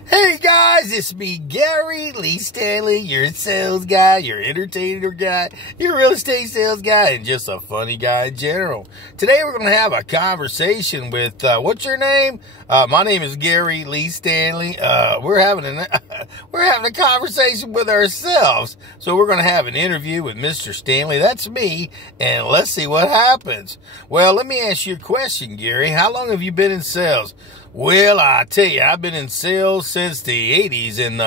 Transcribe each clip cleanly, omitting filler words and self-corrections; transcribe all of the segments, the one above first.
Hey guys, it's me, Gary Lee Stanley, your sales guy, your entertainer guy, your real estate sales guy, and just a funny guy in general. Today we're going to have a conversation with, what's your name? My name is Gary Lee Stanley. We're having a conversation with ourselves. So we're going to have an interview with Mr. Stanley. That's me. And let's see what happens. Well, let me ask you a question, Gary. How long have you been in sales? Well, I tell you, I've been in sales since the 80s in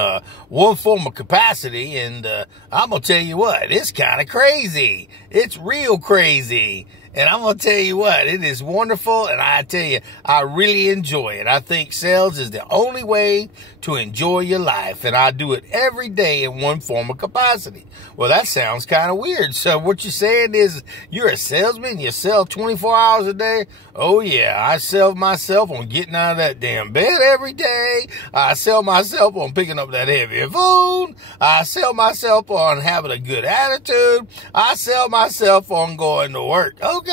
one form of capacity, and I'm going to tell you what, it's kind of crazy. It's real crazy. And I'm going to tell you what, it is wonderful, and I tell you, I really enjoy it. I think sales is the only way to enjoy your life, and I do it every day in one form of capacity. Well, that sounds kind of weird. So what you're saying is you're a salesman, you sell 24 hours a day? Oh, yeah, I sell myself on getting out of that damn bed every day. I sell myself on picking up that heavy phone. I sell myself on having a good attitude. I sell myself on going to work. Okay.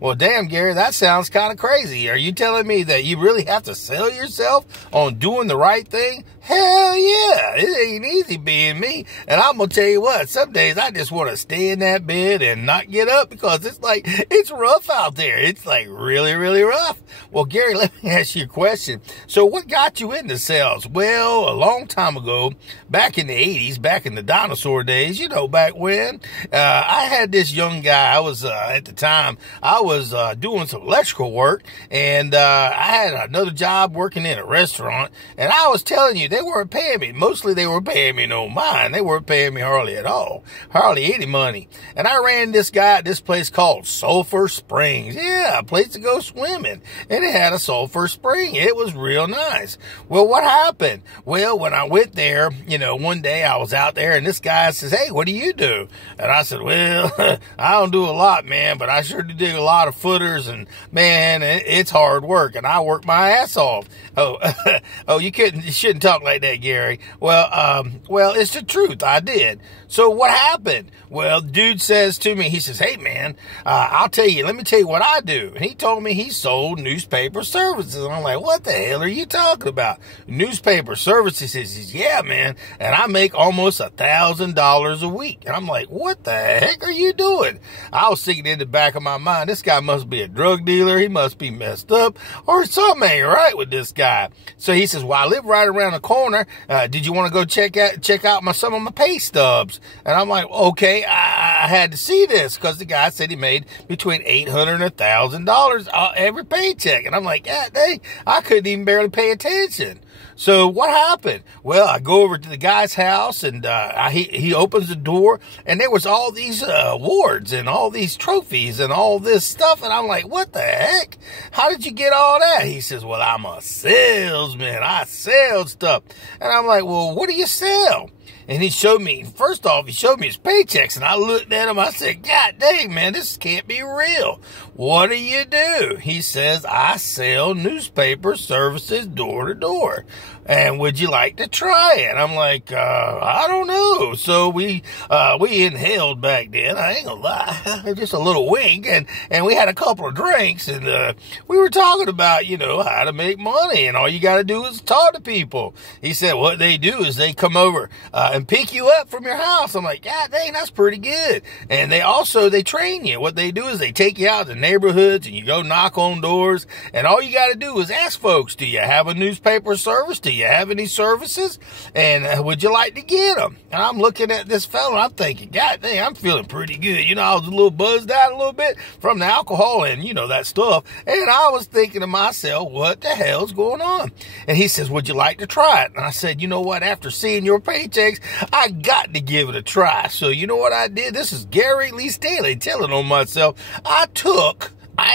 Well, damn, Gary, that sounds kind of crazy. Are you telling me that you really have to sell yourself on doing the right thing? Hell yeah. It ain't easy being me. And I'm going to tell you what, some days I just want to stay in that bed and not get up because it's rough out there. It's like really, really rough. Well, Gary, let me ask you a question. So what got you into sales? Well, a long time ago, back in the 80s, back in the dinosaur days, back when, I had this young guy. I was, at the time, I was doing some electrical work, and I had another job working in a restaurant, and I was telling you, they weren't paying me. Mostly they were paying me no mind. They weren't paying me hardly at all. Hardly any money. And I ran this guy at this place called Sulphur Springs. Yeah, a place to go swimming. And it had a sulfur spring. It was real nice. Well, what happened? Well, when I went there, one day I was out there and this guy says, "Hey, what do you do?" And I said, "Well, I don't do a lot, man, but I sure do dig a lot of footers, and man, it's hard work, and I work my ass off." Oh, you shouldn't talk like that, Gary. Well, it's the truth. I did. So what happened? Well, dude says to me, he says, "Hey, man, let me tell you what I do." And he told me he sold newspaper services. And I'm like, "What the hell are you talking about? Newspaper services?" He says, "Yeah, man. And I make almost $1,000 a week." And I'm like, "What the heck are you doing?" I was thinking in the back of my mind, this guy must be a drug dealer. He must be messed up, or something ain't right with this guy. So he says, "Well, I live right around the corner. Did you want to go check out some of my pay stubs?" And I'm like, "Okay." I had to see this because the guy said he made between $800 and $1,000 every paycheck. And I'm like, "God dang, I couldn't even barely pay attention." So what happened? Well, I go over to the guy's house, and he opens the door, and there was all these awards and all these trophies and all this stuff. And I'm like, "What the heck? How did you get all that?" He says, "Well, I'm a salesman. I sell stuff." And I'm like, "Well, what do you sell?" And he showed me his paychecks, and I looked at him. I said, "God dang, man, this can't be real. What do you do?" He says, "I sell newspaper services door to door. And would you like to try it?" I'm like, "I don't know." So we inhaled back then. I ain't gonna lie, just a little wink, and we had a couple of drinks, and we were talking about, how to make money, and all you got to do is talk to people. He said what they do is they come over and pick you up from your house. I'm like, "God dang, that's pretty good." And they train you. What they do is they take you out to neighborhoods, and you go knock on doors, and all you got to do is ask folks, "Do you have a newspaper service? Do you have any services? And would you like to get them?" And I'm looking at this fella, and I'm thinking, "God dang, I'm feeling pretty good." I was a little buzzed out a little bit from the alcohol and, that stuff. And I was thinking to myself, what the hell's going on? And he says, "Would you like to try it?" And I said, "You know what? After seeing your paychecks, I got to give it a try." So you know what I did? This is Gary Lee Stanley telling on myself. I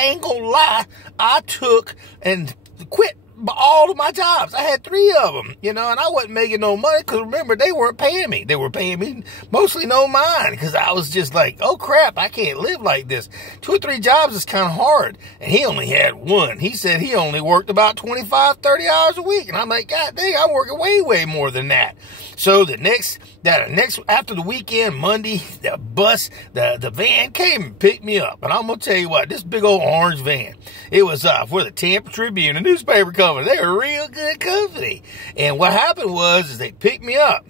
ain't gonna lie, I took and quit all of my jobs. I had 3 of them, and I wasn't making no money because, remember, they weren't paying me. They were paying me mostly no mind because I was just like, "Oh, crap, I can't live like this. 2 or 3 jobs is kind of hard." And he only had 1. He said he only worked about 25, 30 hours a week. And I'm like, "God dang, I'm working way, way more than that." So after the weekend, Monday, the van came and picked me up. And I'm going to tell you what, this big old orange van, it was for the Tampa Tribune, a newspaper company. They were a real good company. And what happened is they picked me up.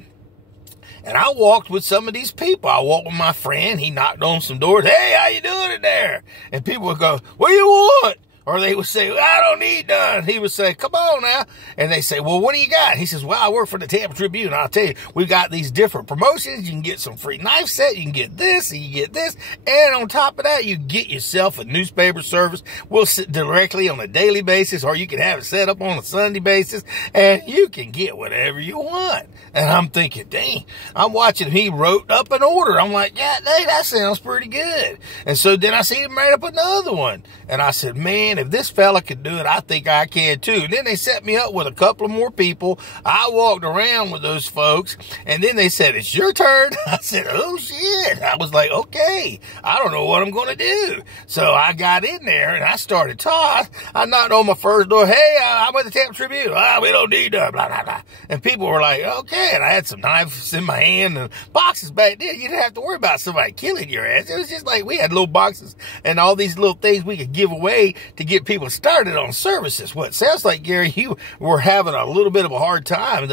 And I walked with some of these people. I walked with my friend. He knocked on some doors. Hey, how you doing in there? And people would go, what do you want? Or they would say, I don't need none. He would say, come on now. And they say, well, what do you got? He says, well, I work for the Tampa Tribune. I'll tell you, we've got these different promotions. You can get some free knife set. You can get this and you get this. And on top of that, you get yourself a newspaper service. We'll sit directly on a daily basis, or you can have it set up on a Sunday basis, and you can get whatever you want. And I'm thinking, dang, I'm watching. He wrote up an order. I'm like, yeah, dang, that sounds pretty good. And so then I see him write up another one. And I said, man, if this fella could do it, I think I can too. And then they set me up with a couple of more people. I walked around with those folks, and then they said, it's your turn. I said, oh shit. I was like, okay, I don't know what I'm going to do. So I got in there and I started talking. I knocked on my first door. Hey, I'm with the Tampa Tribune. We don't need that, blah, blah, blah. And people were like, okay. And I had some knives in my hand and boxes back then. You didn't have to worry about somebody killing your ass. It was just like we had little boxes and all these little things we could give away to get people started on services. What sounds like, Gary, you were having a little bit of a hard time.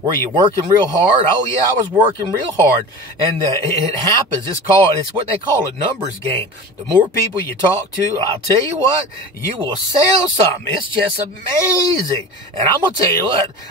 Were you working real hard? Oh yeah, I was working real hard. And it happens. It's what they call a numbers game. The more people you talk to, I'll tell you what, you will sell something. It's just amazing. And I'm going to tell you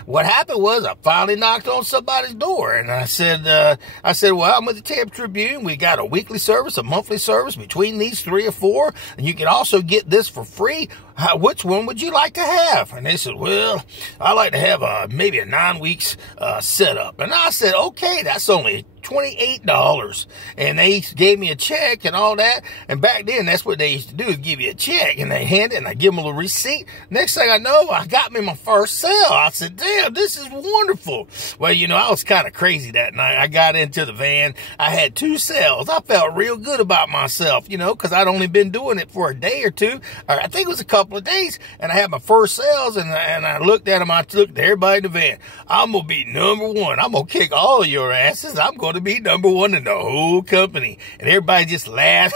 what happened was I finally knocked on somebody's door, and I said, well, I'm with the Tampa Tribune. We got a weekly service, a monthly service between these 3 or 4, and you can also get this for free. Which one would you like to have? And they said, well, I like to have maybe a 9 weeks setup. And I said, okay, that's only $28. And they gave me a check and all that. And back then, that's what they used to do, is give you a check, and they hand it, and I give them a receipt. Next thing I know, I got me my first sale. I said, damn, this is wonderful. Well, I was kind of crazy that night. I got into the van. I had 2 sales. I felt real good about myself, because I'd only been doing it for a day or two. Or I think it was a couple of days. And I had my first sales, and I looked at them. I looked at everybody in the van. I'm going to be number 1. I'm going to kick all of your asses. I'm going to be number 1 in the whole company. And everybody just laughed.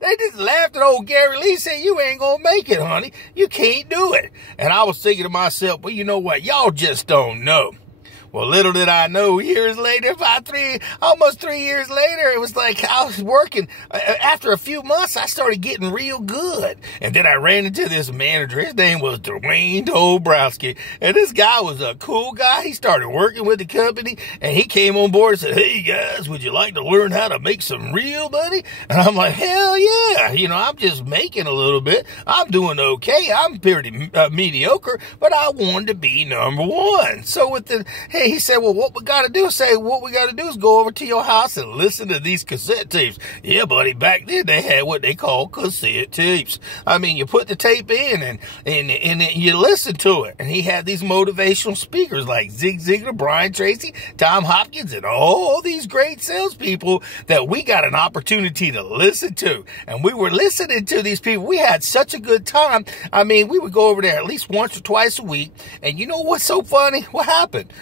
They just laughed at old Gary Lee, said, you ain't gonna make it, honey. You can't do it. And I was thinking to myself, well, you know what? Y'all just don't know. Well, little did I know, years later, almost 3 years later, it was like I was working. After a few months, I started getting real good. And then I ran into this manager. His name was Dwayne Dobrowski. And this guy was a cool guy. He started working with the company, and he came on board and said, hey, guys, would you like to learn how to make some real money? And I'm like, hell yeah. I'm just making a little bit. I'm doing okay. I'm pretty mediocre, but I wanted to be number 1. So he said, well, what we got to do is go over to your house and listen to these cassette tapes. Yeah, buddy, back then they had what they call cassette tapes. I mean, you put the tape in and you listen to it. And he had these motivational speakers like Zig Ziglar, Brian Tracy, Tom Hopkins, and all these great salespeople that we got an opportunity to listen to. And we were listening to these people. We had such a good time. I mean, we would go over there at least once or twice a week. And you know what's so funny? What happened?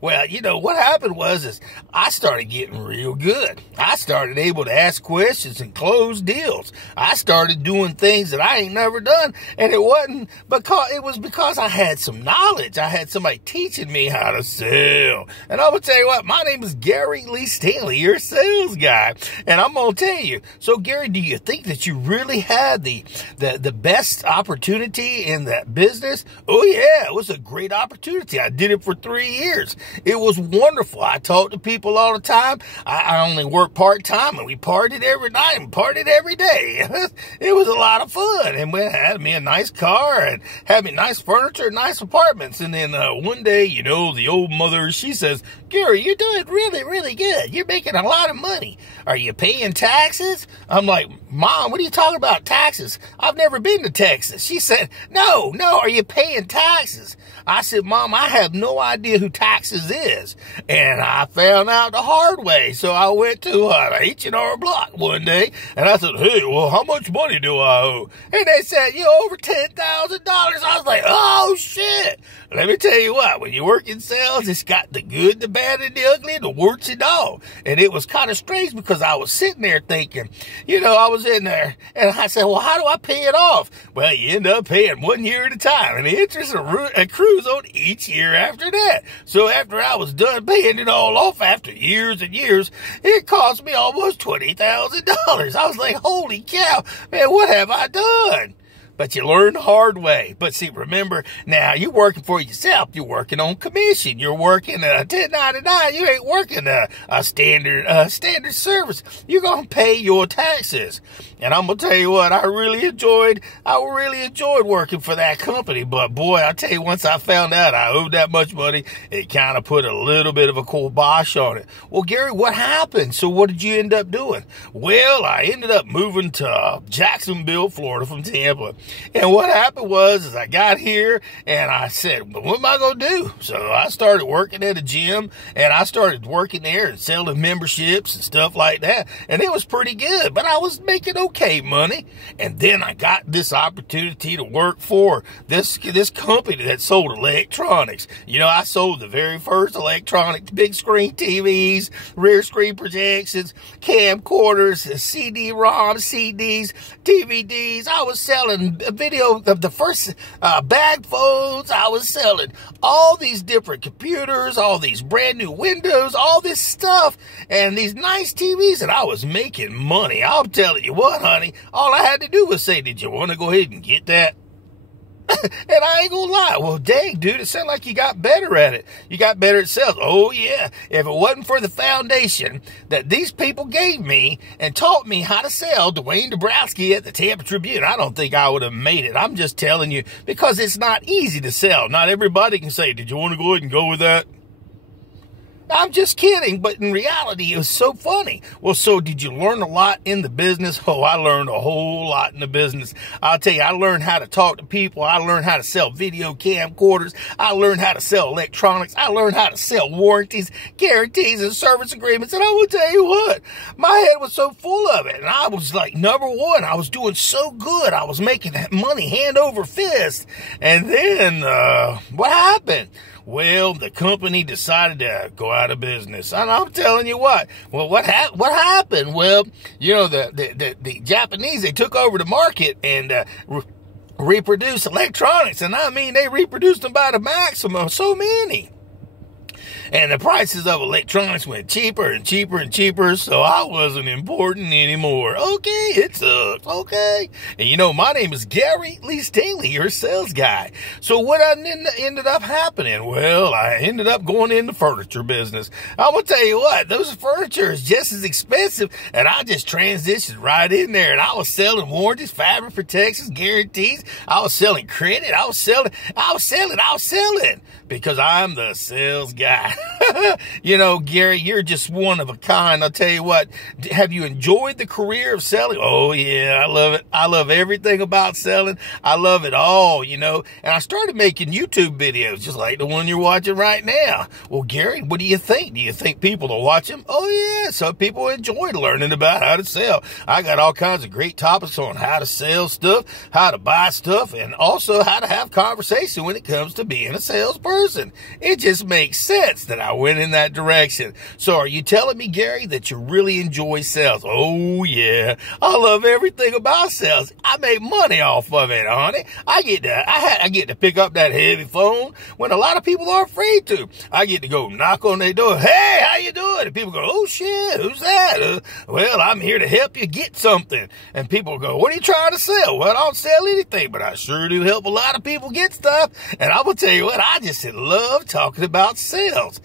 Well, what happened was I started getting real good. I started able to ask questions and close deals. I started doing things that I ain't never done. And it was because I had some knowledge. I had somebody teaching me how to sell. And I'm going to tell you what, my name is Gary Lee Stanley, your sales guy. And I'm going to tell you, so Gary, do you think that you really had the best opportunity in that business? Oh yeah, it was a great opportunity. I did it for 3 years. It was wonderful. I talked to people all the time. I only worked part-time, and we partied every night and partied every day. It was a lot of fun. And we had me a nice car and had me nice furniture, nice apartments. And then one day, the old mother, she says, Gary, you're doing really, really good. You're making a lot of money. Are you paying taxes? I'm like, Mom, what are you talking about, taxes? I've never been to Texas. She said, no, are you paying taxes? I said, Mom, I have no idea who taxes is. And I found out the hard way. So I went to an H&R Block one day, and I said, hey, well, how much money do I owe? And they said, you owe over $10,000. I was like, oh, shit. Let me tell you what, when you work in sales, it's got the good, the bad, and the ugly, and the warts and all. And it was kind of strange because I was sitting there thinking, I was in there, and I said, well, how do I pay it off? Well, you end up paying 1 year at a time, and the interest accrues on each year after that. So after I was done paying it all off after years and years, it cost me almost $20,000. I was like, holy cow, man, what have I done? But you learn the hard way. But see, remember, now you're working for yourself. You're working on commission. You're working a 1099. You ain't working a standard service. You're going to pay your taxes. And I'm going to tell you what, I really enjoyed working for that company. But boy, I tell you, once I found out I owed that much money, it kind of put a little bit of a kibosh on it. Well, Gary, what happened? So what did you end up doing? Well, I ended up moving to Jacksonville, Florida from Tampa. And what happened was I got here and I said, well, what am I going to do? So I started working at a gym and I started working there and selling memberships and stuff like that. And it was pretty good, but I was making okay money. And then I got this opportunity to work for this company that sold electronics. I sold the very first electronic big screen TVs, rear screen projections, camcorders, CD-ROMs, CDs, DVDs. I was selling a video of the first bag phones. I was selling all these different computers, all these brand new windows, all this stuff, and these nice TVs, and I was making money. I'm telling you what, honey, all I had to do was say, did you want to go ahead and get that? And I ain't gonna lie. Well, dang, dude, it sounded like you got better at it. You got better at sales. Oh, yeah. If it wasn't for the foundation that these people gave me and taught me how to sell, Dwayne Dabrowski at the Tampa Tribune, I don't think I would have made it. I'm just telling you, because it's not easy to sell. Not everybody can say, did you want to go ahead and go with that? I'm just kidding, but in reality, it was so funny. Well, so did you learn a lot in the business? Oh, I learned a whole lot in the business. I'll tell you, I learned how to talk to people. I learned how to sell video camcorders. I learned how to sell electronics. I learned how to sell warranties, guarantees, and service agreements. And I will tell you what, my head was so full of it. And I was like, number one, I was doing so good. I was making that money hand over fist. And then, what happened? Well, the company decided to go out of business. And I'm telling you what. Well, what happened? Well, the Japanese, they took over the market and reproduced electronics. And I mean, they reproduced them by the maximum. So many. And the prices of electronics went cheaper and cheaper and cheaper, so I wasn't important anymore. Okay, it sucks, okay? And my name is Gary Lee Stanley, your sales guy. So what ended up happening? Well, I ended up going in the furniture business. I'm going to tell you what, those furniture is just as expensive, and I just transitioned right in there, and I was selling warranties, fabric protections, guarantees. I was selling credit. I was selling, because I'm the sales guy. Gary, you're just one of a kind. I'll tell you what, have you enjoyed the career of selling? Oh, yeah, I love it. I love everything about selling. I love it all, and I started making YouTube videos just like the one you're watching right now. Well, Gary, what do you think? Do you think people will watch them? Oh, yeah, some people enjoy learning about how to sell. I got all kinds of great topics on how to sell stuff, how to buy stuff, and also how to have conversation when it comes to being a salesperson. It just makes sense that I went in that direction. So are you telling me, Gary, that you really enjoy sales? Oh, yeah. I love everything about sales. I make money off of it, honey. I get to pick up that heavy phone when a lot of people are afraid to. I get to go knock on their door. Hey, how you doing? And people go, oh, shit, who's that? Well, I'm here to help you get something. And people go, what are you trying to sell? Well, I don't sell anything, but I sure do help a lot of people get stuff. And I'm going to tell you what, I just love talking about sales.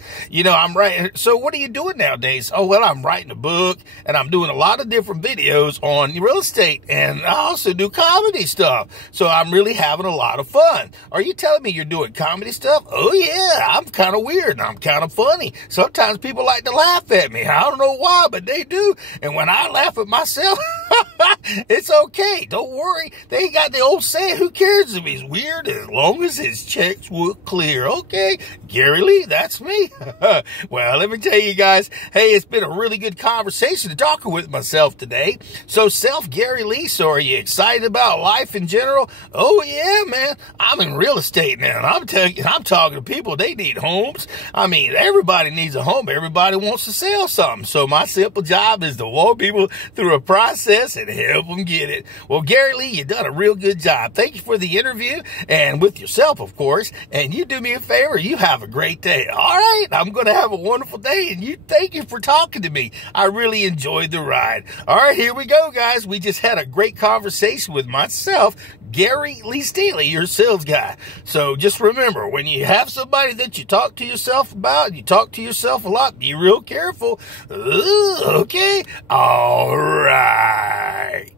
I'm writing. So what are you doing nowadays? Oh, well, I'm writing a book and I'm doing a lot of different videos on real estate, and I also do comedy stuff. So I'm really having a lot of fun. Are you telling me you're doing comedy stuff? Oh, yeah, I'm kind of weird and I'm kind of funny. Sometimes people like to laugh at me. I don't know why, but they do. And when I laugh at myself, It's okay. Don't worry. They got the old saying, who cares if he's weird as long as his checks look clear? Okay, Gary Lee, that's me. Well, let me tell you guys, hey, it's been a really good conversation talking with myself today. So Gary Lee, so are you excited about life in general? Oh yeah, man. I'm in real estate now. And I'm talking to people, they need homes. I mean, everybody needs a home. Everybody wants to sell something. So my simple job is to walk people through a process and help them get it. Well, Gary Lee, you done a real good job. Thank you for the interview, and with yourself, of course. And you do me a favor, you have a great day. All right, I'm going to have a wonderful day, and thank you for talking to me. I really enjoyed the ride. All right, here we go, guys. We just had a great conversation with myself, Gary Lee Stanley, your sales guy. So just remember, when you have somebody that you talk to yourself about, you talk to yourself a lot, be real careful. Okay? All right.